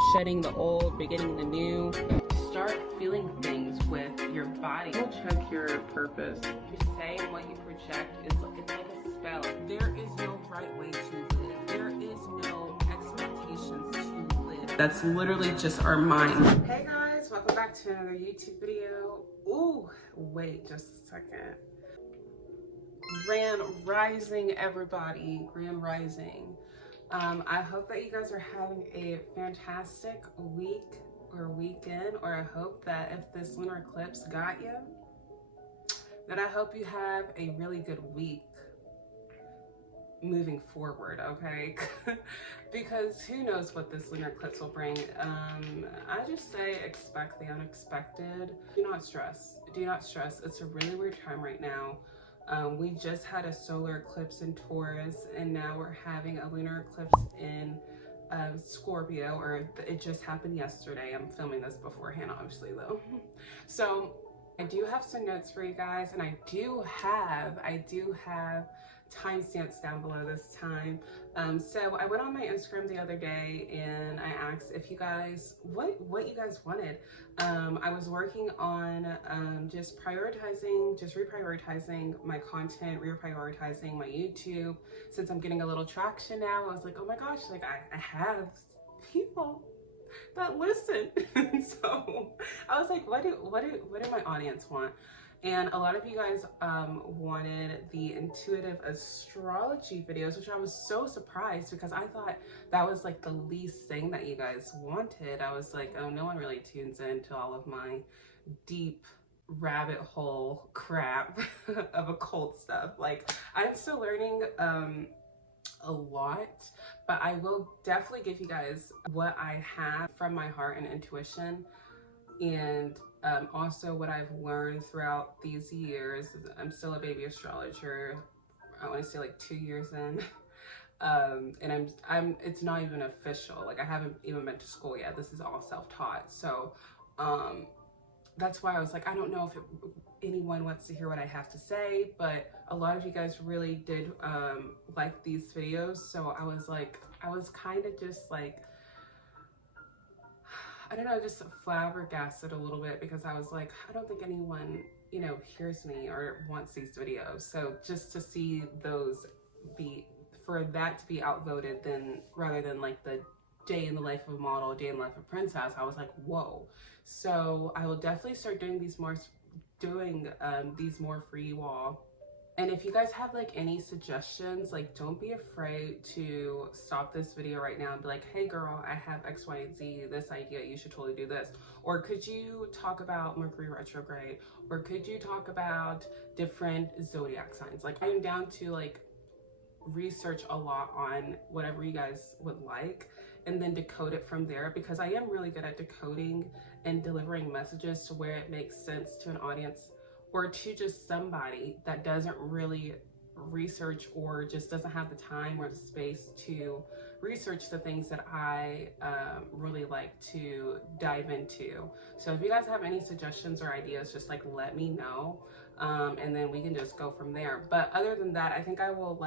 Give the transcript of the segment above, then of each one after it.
shedding the old, beginning the new. Start feeling things with your body. Don't check your purpose. You say what you project is it's like a spell. There is no right way to live. There is no expectations to live. That's literally just our mind. Hey guys, welcome back to another YouTube video. Ooh, wait just a second. Grand Rising, everybody. Grand Rising. I hope that you guys are having a fantastic week or weekend, or I hope that if this lunar eclipse got you, then I hope you have a really good week moving forward, okay? Because who knows what this lunar eclipse will bring. I just say expect the unexpected. Do not stress. Do not stress. It's a really weird time right now. We just had a solar eclipse in Taurus, and now we're having a lunar eclipse in Scorpio, or it just happened yesterday. I'm filming this beforehand, obviously, though. So I do have some notes for you guys, and I do have timestamps down below this time. So I went on my Instagram the other day and I asked if you guys, what you guys wanted. I was working on just reprioritizing my content, reprioritizing my YouTube. Since I'm getting a little traction now, I was like, oh my gosh, like I have people that listen. So I was like, what do my audience want? And a lot of you guys wanted the intuitive astrology videos, which I was so surprised because I thought that was like the least thing that you guys wanted. I was like, oh, no one really tunes into all of my deep rabbit hole crap of occult stuff. Like, I'm still learning a lot, but I will definitely give you guys what I have from my heart and intuition, and also what I've learned throughout these years. I'm still a baby astrologer. I want to say like 2 years in. And I'm it's not even official. Like, I haven't even been to school yet. This is all self-taught. So that's why I was like, I don't know if anyone wants to hear what I have to say, but a lot of you guys really did like these videos. So I was kind of just like, I don't know, just flabbergasted a little bit, because I was like, I don't think anyone, you know, hears me or wants these videos. So just to see those for that to be outvoted, then rather than like the day in the life of a model, day in the life of a princess, I was like, whoa. So I will definitely start doing these more for you all. And if you guys have like any suggestions, like, don't be afraid to stop this video right now and be like, hey girl, I have X, Y, and Z, this idea, you should totally do this. Or could you talk about Mercury retrograde? Or could you talk about different zodiac signs? Like, I'm down to like research a lot on whatever you guys would like, and then decode it from there, because I am really good at decoding and delivering messages to where it makes sense to an audience, or to just somebody that doesn't really research or just doesn't have the time or the space to research the things that I really like to dive into. So if you guys have any suggestions or ideas, just like let me know, and then we can just go from there. But other than that, I think I'll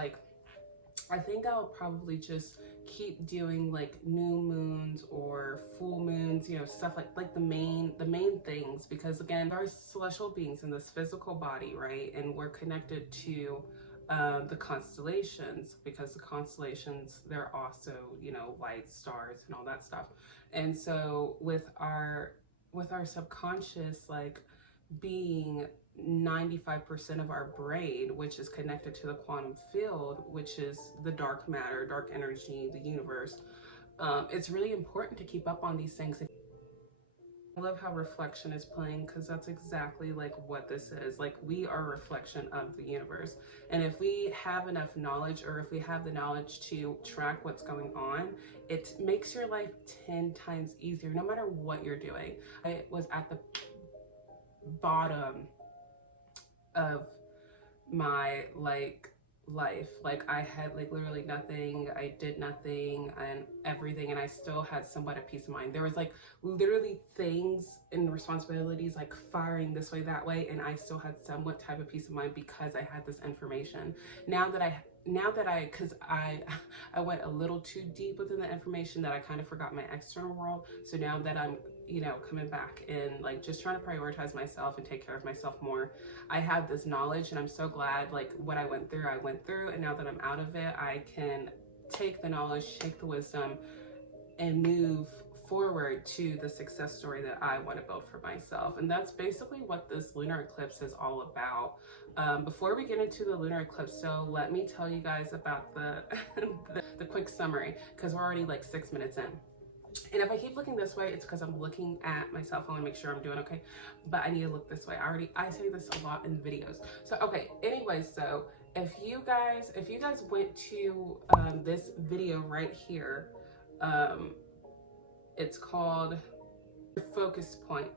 probably just keep doing like new moons or full moons, you know, stuff like the main things, because again, there are celestial beings in this physical body, right? And we're connected to the constellations, because the constellations, they're also, you know, light stars and all that stuff. And so with our subconscious, like, being 95% of our brain, which is connected to the quantum field, which is the dark matter, dark energy, the universe, it's really important to keep up on these things. I love how reflection is playing, because that's exactly like what this is. Like, we are a reflection of the universe, and if we have enough knowledge, or if we have the knowledge to track what's going on, it makes your life 10 times easier, no matter what you're doing. I was at the bottom of my life. Like, I had like literally nothing, I did nothing and everything, and I still had somewhat of peace of mind. There was like literally things and responsibilities like firing this way, that way, and I still had somewhat type of peace of mind because I had this information. Now that I now that because I went a little too deep within the information that I kind of forgot my external world. So now that I'm, you know, coming back and like just trying to prioritize myself and take care of myself more, I have this knowledge, and I'm so glad like what I went through, and now that I'm out of it, I can take the knowledge, take the wisdom, and move forward to the success story that I want to build for myself. And that's basically what this lunar eclipse is all about. Before we get into the lunar eclipse, so let me tell you guys about the the quick summary, because we're already like 6 minutes in. And if I keep looking this way, it's because I'm looking at my cell phone to make sure I'm doing okay. But I need to look this way. I say this a lot in videos. So okay, anyway, so if you guys went to this video right here, it's called Focus Point.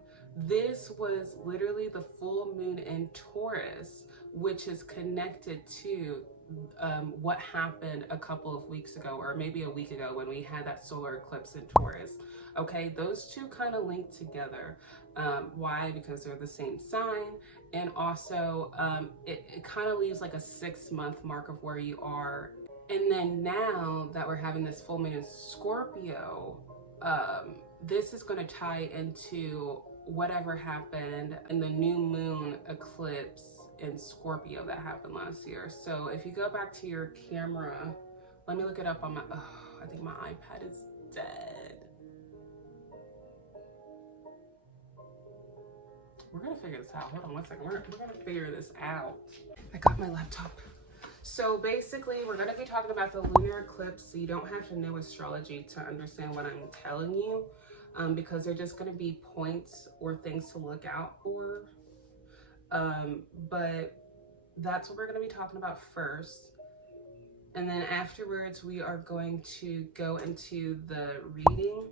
This was literally the full moon in Taurus, which is connected to what happened a couple of weeks ago, or maybe a week ago, when we had that solar eclipse in Taurus. Okay, those two kind of link together. Why? Because they're the same sign, and also it kind of leaves like a 6-month mark of where you are. And then now that we're having this full moon in Scorpio, this is going to tie into whatever happened in the new moon eclipse in Scorpio that happened last year. So if you go back to your camera, let me look it up on my, I think my iPad is dead. We're gonna figure this out. Hold on one second. We're gonna figure this out. I got my laptop. So basically, we're going to be talking about the lunar eclipse. So you don't have to know astrology to understand what I'm telling you, because they're just going to be points or things to look out for. But that's what we're going to be talking about first. And then afterwards, we are going to go into the reading.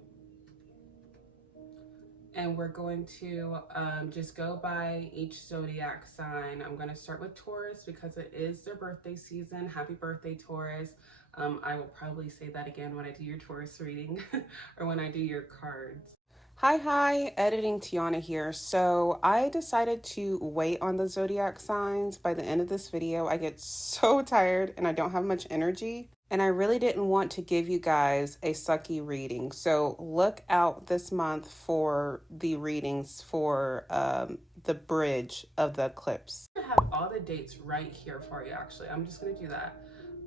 And we're going to just go by each zodiac sign. I'm going to start with Taurus because it is their birthday season. Happy birthday, Taurus. I will probably say that again when I do your Taurus reading or when I do your cards. Hi, editing Tiana here. So I decided to wait on the zodiac signs. By the end of this video, I get so tired and I don't have much energy. And I really didn't want to give you guys a sucky reading. So look out this month for the readings for the bridge of the eclipse. I have all the dates right here for you, actually. I'm just going to do that.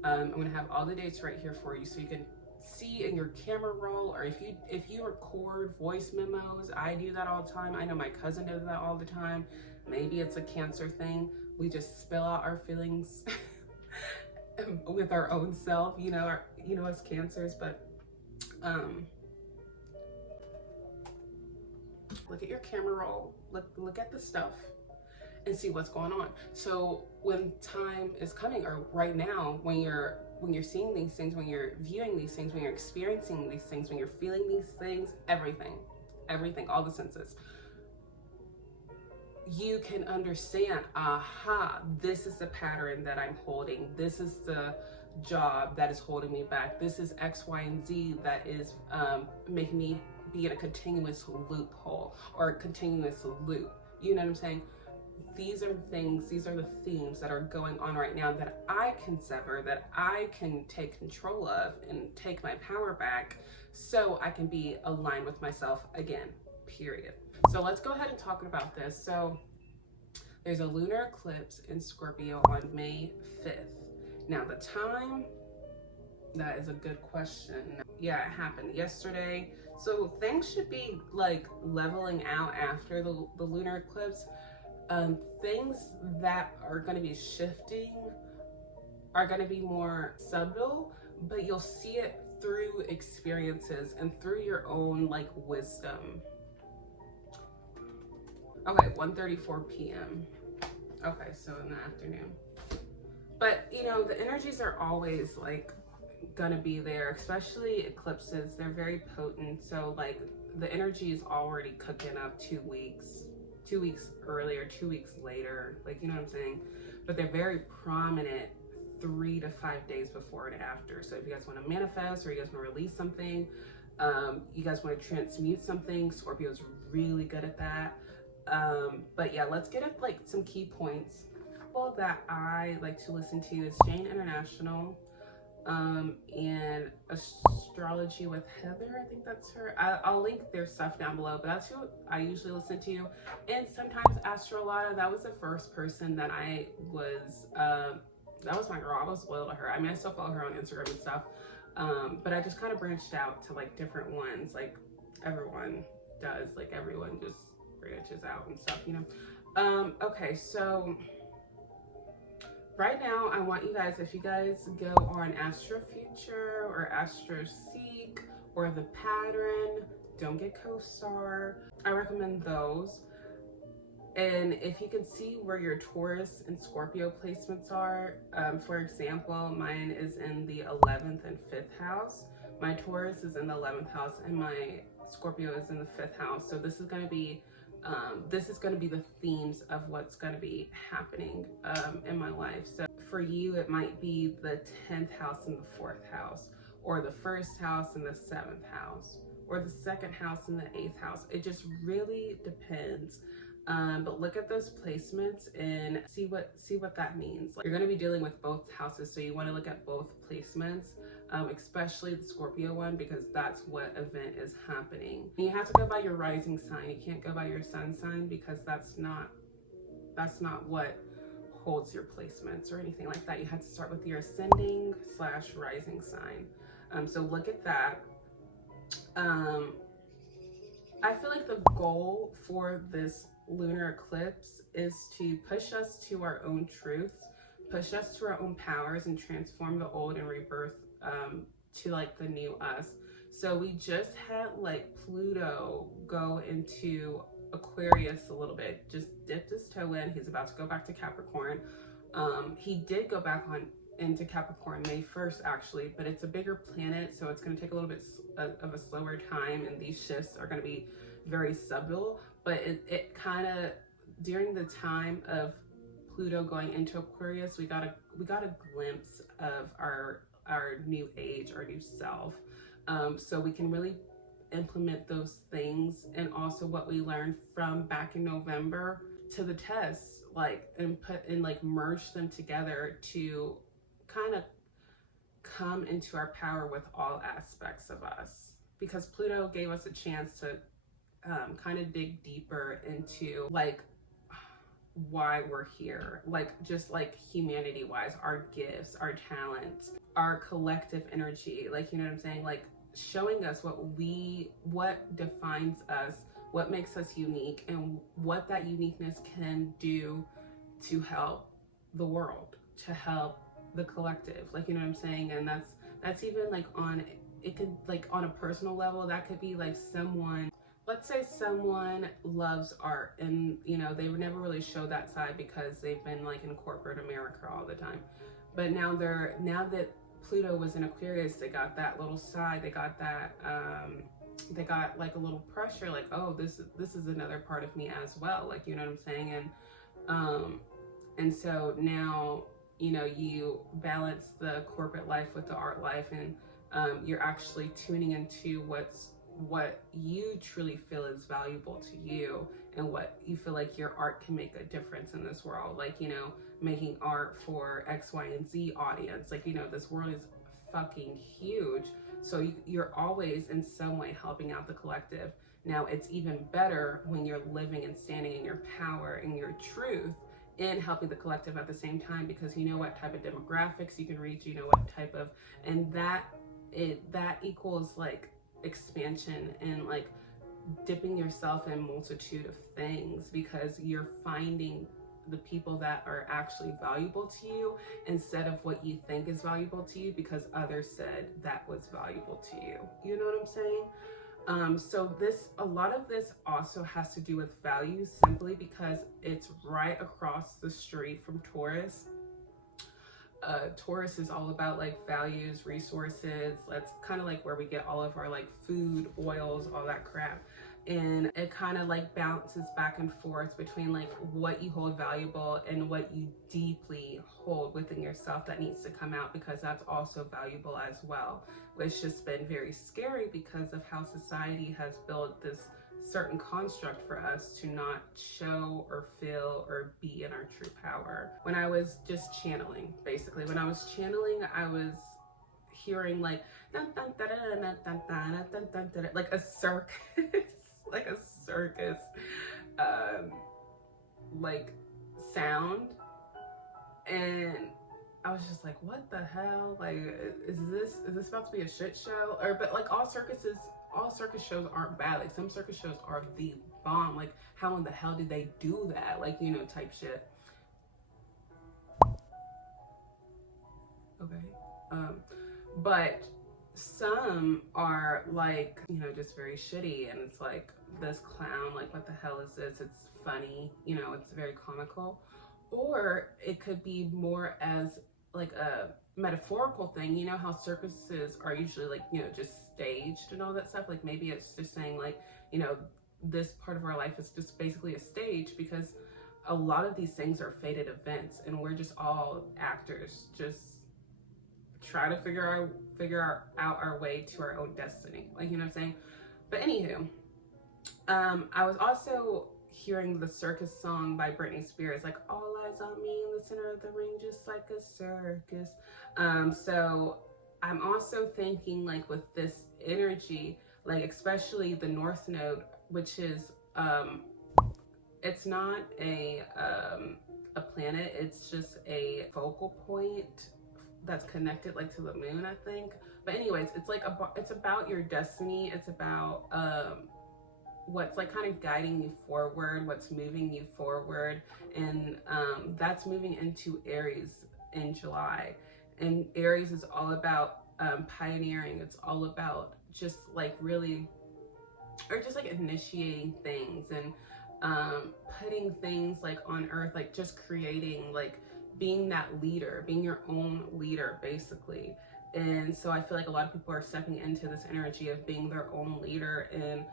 I'm going to have all the dates right here for you so you can see in your camera roll, or if you record voice memos. I do that all the time. I know my cousin does that all the time. Maybe it's a Cancer thing. We just spill out our feelings with our own self, you know, us Cancers. But look at your camera roll, look at the stuff and see what's going on. So when time is coming, or right now, when you're seeing these things, when you're viewing these things, when you're experiencing these things, when you're feeling these things, everything, all the senses, you can understand, aha, this is the pattern that I'm holding. This is the job that is holding me back. This is X, Y, and Z that is making me be in a continuous loophole or a continuous loop. You know what I'm saying? These are things, these are the themes that are going on right now that I can sever, that I can take control of and take my power back so I can be aligned with myself again, period. So let's go ahead and talk about this. So there's a lunar eclipse in Scorpio on May 5th. Now the time, that is a good question. Yeah, it happened yesterday. So things should be like leveling out after the lunar eclipse. Things that are going to be shifting are going to be more subtle, but you'll see it through experiences and through your own like wisdom. Okay, 1:34 p.m. Okay, so in the afternoon. But you know, the energies are always like gonna be there, especially eclipses. They're very potent. So like the energy is already cooking up 2 weeks earlier, 2 weeks later, like, you know what I'm saying? But they're very prominent 3 to 5 days before and after. So if you guys want to manifest, or you guys want to release something, you guys want to transmute something, Scorpio's really good at that. But yeah, let's get at like some key points. people that I like to listen to is Jane International, and Astrology with Heather. I think that's her. I'll link their stuff down below, but that's who I usually listen to. And sometimes Astro. That was the first person that I was, that was my girl. I was loyal to her. I mean, I still follow her on Instagram and stuff. But I just kind of branched out to like different ones, like everyone does, like everyone just branches out and stuff, you know. Okay, so right now I want you guys, if you guys go on Astro Future or Astro Seek or The Pattern, don't get co-star, I recommend those. And if you can see where your Taurus and Scorpio placements are, for example, mine is in the 11th and 5th house. My Taurus is in the 11th house and my Scorpio is in the 5th house. So this is going to be the themes of what's going to be happening in my life. So for you, it might be the 10th house and the 4th house, or the 1st house and the 7th house, or the 2nd house and the 8th house. It just really depends. But look at those placements and see what that means. Like, you're going to be dealing with both houses, so you want to look at both placements, especially the Scorpio one, because that's what event is happening. And you have to go by your rising sign. You can't go by your sun sign, because that's not what holds your placements or anything like that. You have to start with your ascending / rising sign. So look at that. I feel like the goal for this lunar eclipse is to push us to our own truths, push us to our own powers, and transform the old and rebirth to like the new us. So we just had like Pluto go into Aquarius a little bit, just dipped his toe in. He's about to go back to Capricorn. He did go back into Capricorn May 1st actually, but it's a bigger planet, so it's going to take a little bit of a slower time, and these shifts are going to be very subtle. But it kind of, during the time of Pluto going into Aquarius, we got a glimpse of our new age, our new self. So we can really implement those things, and also what we learned from back in November to the test, like, and merge them together to kind of come into our power with all aspects of us, because Pluto gave us a chance to kind of dig deeper into like why we're here, like just like humanity wise, our gifts, our talents, our collective energy, like, you know what I'm saying, like showing us what defines us, what makes us unique, and what that uniqueness can do to help the world, to help the collective, like, you know what I'm saying. And that's even like it could, like on a personal level, that could be like someone, let's say someone loves art, and you know, they would never really show that side because they've been like in corporate America all the time. But now that Pluto was in Aquarius, they got that little side, they got that they got like a little pressure, like, oh, this is another part of me as well, like, you know what I'm saying. And so now, you know, you balance the corporate life with the art life, and you're actually tuning into what you truly feel is valuable to you, and what you feel like your art can make a difference in this world. Like, you know, making art for X, Y, and Z audience. Like, you know, this world is fucking huge. So you're always in some way helping out the collective. Now, it's even better when you're living and standing in your power and your truth, and helping the collective at the same time, because you know what type of demographics you can reach, you know what type of, and that equals like expansion, and like dipping yourself in a multitude of things, because you're finding the people that are actually valuable to you instead of what you think is valuable to you because others said that was valuable to you. You know what I'm saying? So a lot of this also has to do with values, simply because it's right across the street from Taurus. Taurus is all about like values, resources. That's kind of like where we get all of our like food, oils, all that crap. and it kind of like bounces back and forth between like what you hold valuable and what you deeply hold within yourself that needs to come out, because that's also valuable as well. It's just been very scary because of how society has built this certain construct for us to not show or feel or be in our true power. When I was just channeling, basically, when I was channeling, I was hearing like dun, dun, dun, dun, dun, dun, dun, dun, dun, dun, like a circus, like a circus, um, like sound, and I was just like, what the hell? Like, is this about to be a shit show? Or but like all circus shows aren't bad. Like some circus shows are the bomb. Like how in the hell did they do that? Like, you know, type shit. Okay. But some are like, you know, just very shitty, and it's like this clown, like what the hell is this? It's funny, you know, it's very comical. Or it could be more as like a metaphorical thing. You know how circuses are usually like, you know, just staged and all that stuff. Like maybe it's just saying like, you know, this part of our life is just basically a stage, because a lot of these things are fated events and we're just all actors, just try to figure out our way to our own destiny. Like, you know what I'm saying? But anywho, I was also hearing the circus song by Britney Spears, like all eyes on me in the center of the ring, just like a circus. So I'm also thinking like with this energy, like especially the North Node, which is it's not a planet, it's just a focal point that's connected like to the moon, I think. But anyways, it's like it's about your destiny. It's about what's like kind of guiding you forward, what's moving you forward, and that's moving into Aries in July. And Aries is all about pioneering. It's all about just like really, or just like initiating things and putting things like on earth, like just creating, like being that leader, being your own leader basically. And so I feel like a lot of people are stepping into this energy of being their own leader and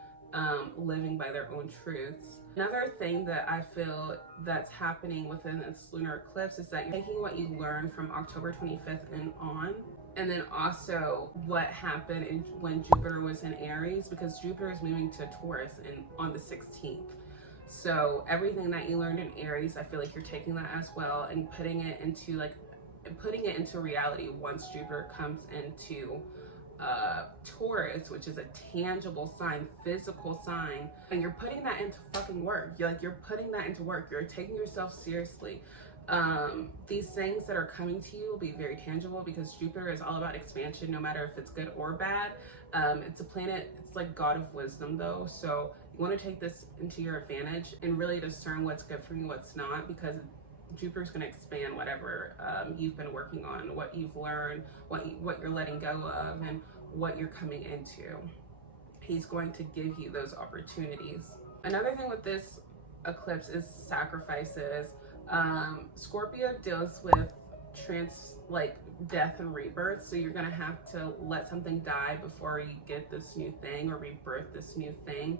living by their own truths. Another thing that I feel that's happening within this lunar eclipse is that you're taking what you learned from October 25th and on, and then also what happened when Jupiter was in Aries, because Jupiter is moving to Taurus on the 16th. So everything that you learned in Aries, I feel like you're taking that as well and putting it into reality once Jupiter comes into Taurus, which is a tangible sign, physical sign, and you're putting that into fucking work. You're putting that into work. You're taking yourself seriously. These things that are coming to you will be very tangible, because Jupiter is all about expansion, no matter if it's good or bad. It's a planet, it's like God of wisdom though, so you want to take this into your advantage and really discern what's good for you, what's not, because Jupiter's going to expand whatever you've been working on, what you've learned, what you're letting go of, and what you're coming into. He's going to give you those opportunities. Another thing with this eclipse is sacrifices. Scorpio deals with death and rebirth, so you're gonna have to let something die before you get this new thing or rebirth this new thing.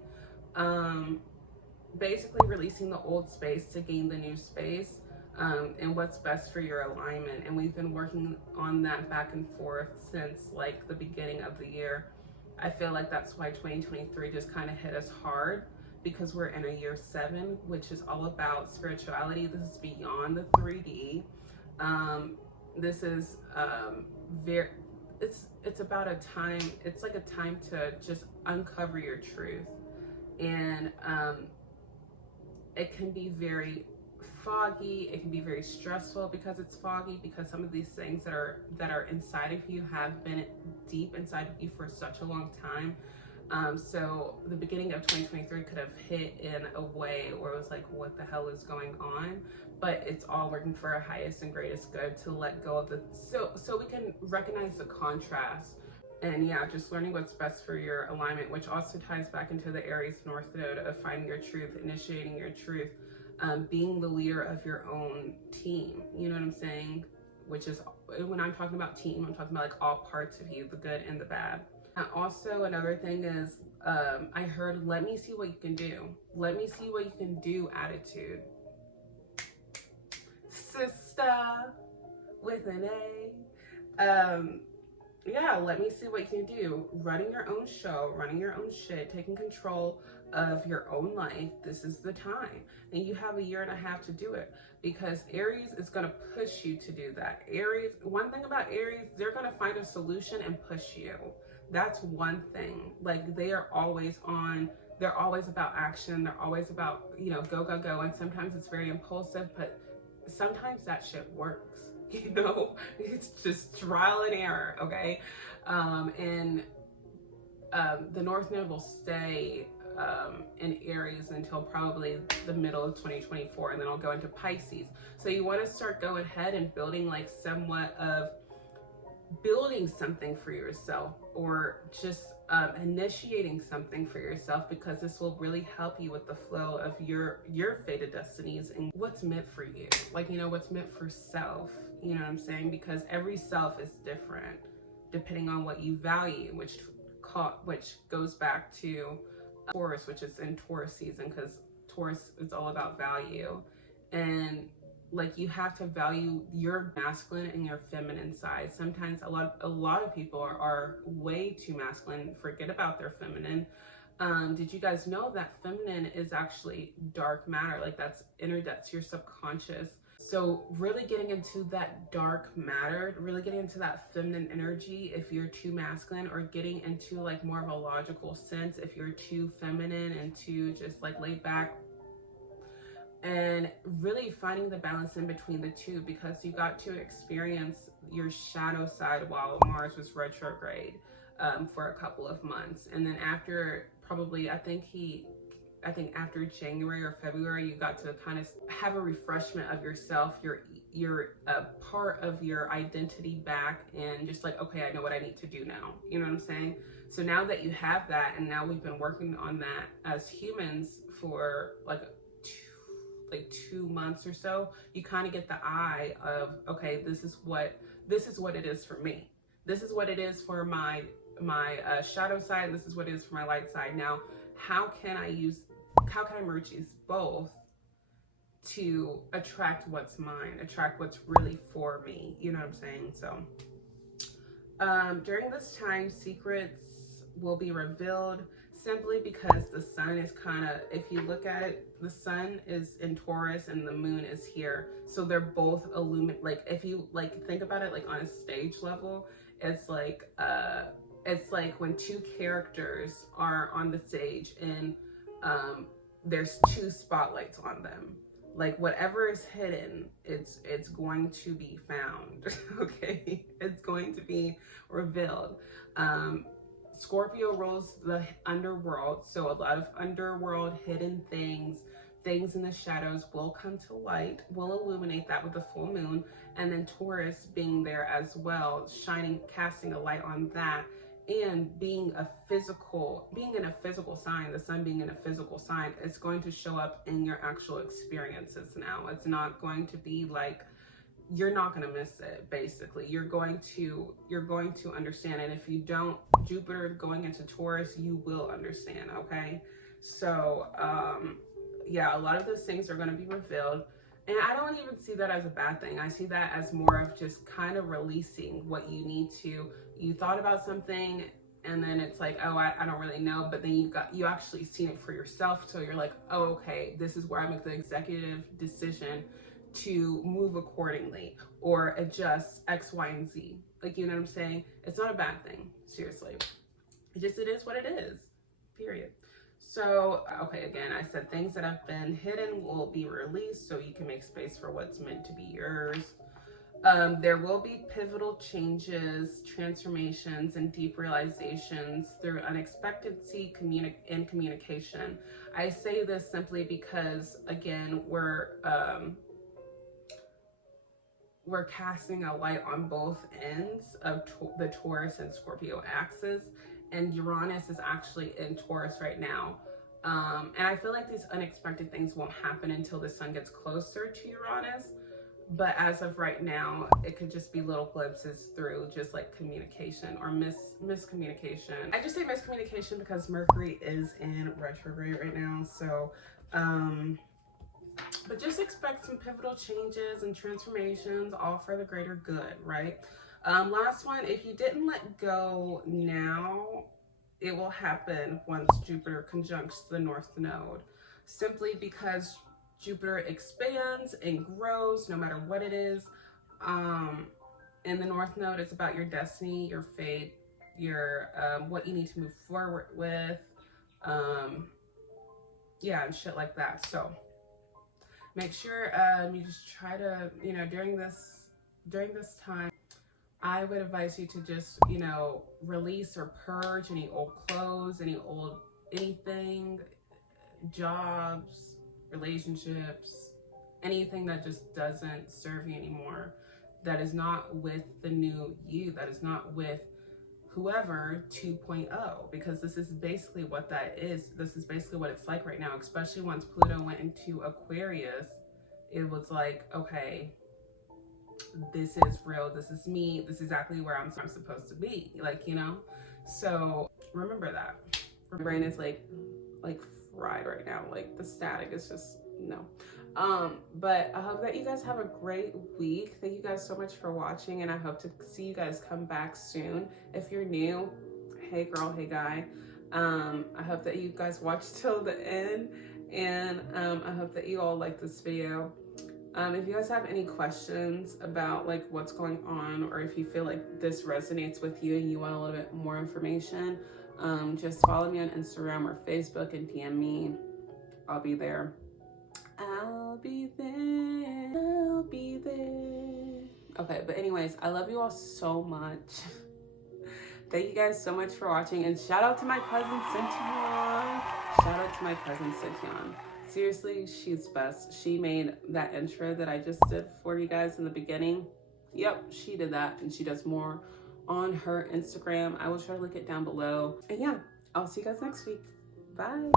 Basically releasing the old space to gain the new space, and what's best for your alignment. And we've been working on that back and forth since like the beginning of the year. I feel like that's why 2023 just kind of hit us hard, because we're in a year 7, which is all about spirituality. This is beyond the 3D. This is it's about a time, it's like a time to just uncover your truth. And it can be very foggy, it can be very stressful because it's foggy, because some of these things that are inside of you have been deep inside of you for such a long time. So the beginning of 2023 could have hit in a way where it was like, what the hell is going on? But it's all working for our highest and greatest good to let go of so we can recognize the contrast. And yeah, just learning what's best for your alignment, which also ties back into the Aries North Node of finding your truth, initiating your truth, being the leader of your own team. You know what I'm saying? Which is, when I'm talking about team, I'm talking about like all parts of you, the good and the bad. Also, another thing is I heard, let me see what you can do. Let me see what you can do attitude. Sister with an A. Yeah, let me see what you can do. Running your own show, running your own shit, taking control of your own life. This is the time. And you have a year and a half to do it, because Aries is going to push you to do that. Aries, one thing about Aries, they're going to find a solution and push you. That's one thing. Like, they are always on, they're always about action. They're always about, you know, go, go, go. And sometimes it's very impulsive, but sometimes that shit works. You know, it's just trial and error, okay? The North Node will stay in Aries until probably the middle of 2024, and then I'll go into Pisces. So you want to start going ahead and building like somewhat of building something for yourself, or just initiating something for yourself, because this will really help you with the flow of your fated destinies and what's meant for you. Like, you know, what's meant for self, you know what I'm saying? Because every self is different depending on what you value, which goes back to Taurus, which is in Taurus season, because Taurus is all about value. And like, you have to value your masculine and your feminine side. Sometimes a lot of people are way too masculine, forget about their feminine. Did you guys know that feminine is actually dark matter? Like, that's your subconscious. So really getting into that dark matter, really getting into that feminine energy if you're too masculine, or getting into like more of a logical sense if you're too feminine and too just like laid back. And really finding the balance in between the two, because you got to experience your shadow side while Mars was retrograde for a couple of months. And then after, probably, I think after January or February, you got to kind of have a refreshment of yourself, your part of your identity back, and just like, okay, I know what I need to do now. You know what I'm saying? So now that you have that, and now we've been working on that as humans for like 2 months or so, you kind of get the eye of, okay, this is what it is for me. This is what it is for my shadow side. This is what it is for my light side. Now, how can I merge these both to attract what's mine, attract what's really for me? You know what I'm saying? So during this time, secrets will be revealed, simply because the sun is kind of, if you look at it, the sun is in Taurus and the moon is here. So they're both illuminate. Like, if you like think about it like on a stage level, it's like when two characters are on the stage and there's two spotlights on them. Like, whatever is hidden, it's going to be found. Okay, it's going to be revealed. Scorpio rules the underworld, so a lot of underworld hidden things in the shadows will come to light, will illuminate that with the full moon. And then Taurus being there as well, casting a light on that, and being in a physical sign, the sun being in a physical sign, it's going to show up in your actual experiences now. It's not going to be like, you're not going to miss it. Basically, you're going to understand. And if you don't, Jupiter going into Taurus, you will understand. Okay, so yeah, a lot of those things are going to be revealed, and I don't even see that as a bad thing. I see that as more of just kind of releasing what you need to. You thought about something, and then it's like, oh, I don't really know, but then you actually seen it for yourself, so you're like, oh, okay, this is where I make the executive decision to move accordingly or adjust X, Y, and Z. Like, you know what I'm saying? It's not a bad thing, seriously. It is what it is, period. So, okay, again, I said things that have been hidden will be released, so you can make space for what's meant to be yours. There will be pivotal changes, transformations, and deep realizations through unexpectancy and communication. I say this simply because, again, we're casting a light on both ends of the Taurus and Scorpio axis, and Uranus is actually in Taurus right now. And I feel like these unexpected things won't happen until the sun gets closer to Uranus. But as of right now, it could just be little glimpses through just like communication or miscommunication. I just say miscommunication because Mercury is in retrograde right now. So, but just expect some pivotal changes and transformations, all for the greater good, right? Last one, if you didn't let go now, it will happen once Jupiter conjuncts the North Node, simply because Jupiter expands and grows no matter what it is. In the North Node, it's about your destiny, your fate, your what you need to move forward with, yeah, and shit like that. So make sure you just try to, you know, during this time, I would advise you to just, you know, release or purge any old clothes, any old anything, jobs, relationships, anything that just doesn't serve you anymore, that is not with the new you, that is not with whoever 2.0, because this is basically what that is. This is basically what it's like right now, especially once Pluto went into Aquarius. It was like, okay, this is real, this is me, this is exactly where I'm supposed to be, like, you know. So remember that. My brain is like fried right now, like the static is just no. But I hope that you guys have a great week. Thank you guys so much for watching, and I hope to see you guys come back soon. If you're new, hey girl, hey guy, I hope that you guys watch till the end, and I hope that you all like this video. If you guys have any questions about like what's going on, or if you feel like this resonates with you and you want a little bit more information, just follow me on Instagram or Facebook and DM me. I'll be there. I'll be there. I'll be there. Okay, but anyways, I love you all so much. Thank you guys so much for watching, and shout out to my cousin Cynthia. Shout out to my cousin Cynthia. Seriously, she's best. She made that intro that I just did for you guys in the beginning. Yep, she did that, and she does more on her Instagram. I will try to link it down below. And yeah, I'll see you guys next week. Bye.